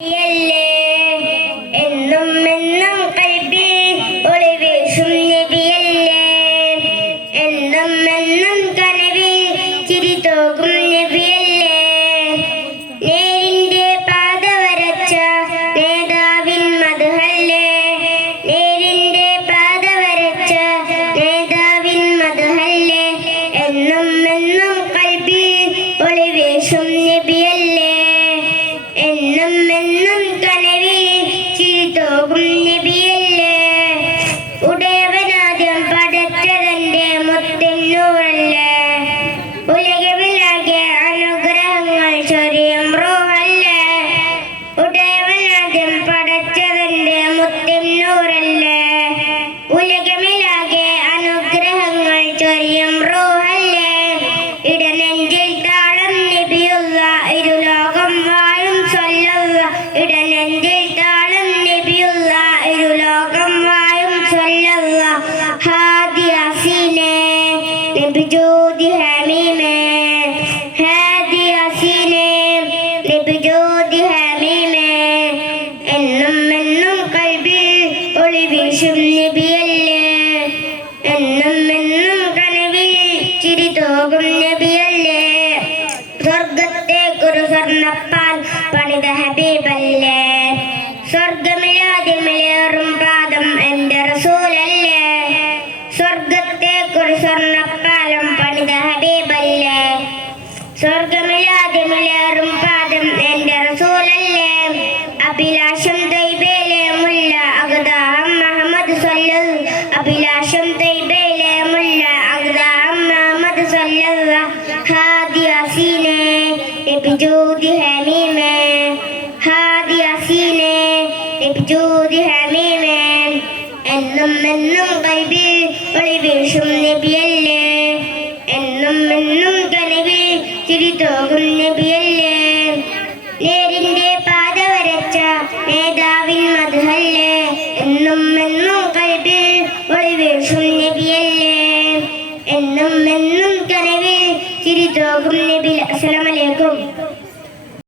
നബിയല്ലേ താളം നബിയുള്ള ഇരുലോകം വാഴും സ്വല്ലല്ല ഹാദി അസീനെ നബി ജ്യോതി ഹമീമേ ഹാദി അസീനെ നബി ജ്യോതി ഹമീമേ എന്നും എന്നും കൽബിൽ ഒളി ചിരി തോകും നബിയല്ലേ. സ്വർഗത്തെ കുരു സ്വർണപ്പാൽ പണിത ഹബീബല്ലേ. സ്വർഗമില്ലാതിമലേറും പാദം എന്റെ റസൂലല്ലേ? സ്വർഗത്തെ കുരു സ്വർണപ്പാലം പണിത ഹബീബല്ലേ? സ്വർഗമില്ലാതിമലേറും പാദം എന്റെ റസൂലല്ലേ? അഭിലാഷം തൈബയിലെ മുല്ല അഗദാം മുഹമ്മദ് സല്ലു അഭിലാഷം തൈബയിലെ മുല്ല അഗദാം മുഹമ്മദ് സല്ലു ഹാദിയ സീനെ നബി അസീനെ ജ്യോതി ഹമീമേ എന്നും എന്നും കൽബിൽ ഒളി വീശും നബിയല്ലേ. എന്നും എന്നും കനവിൽ ചിരി തോകും നബിയല്ലേ.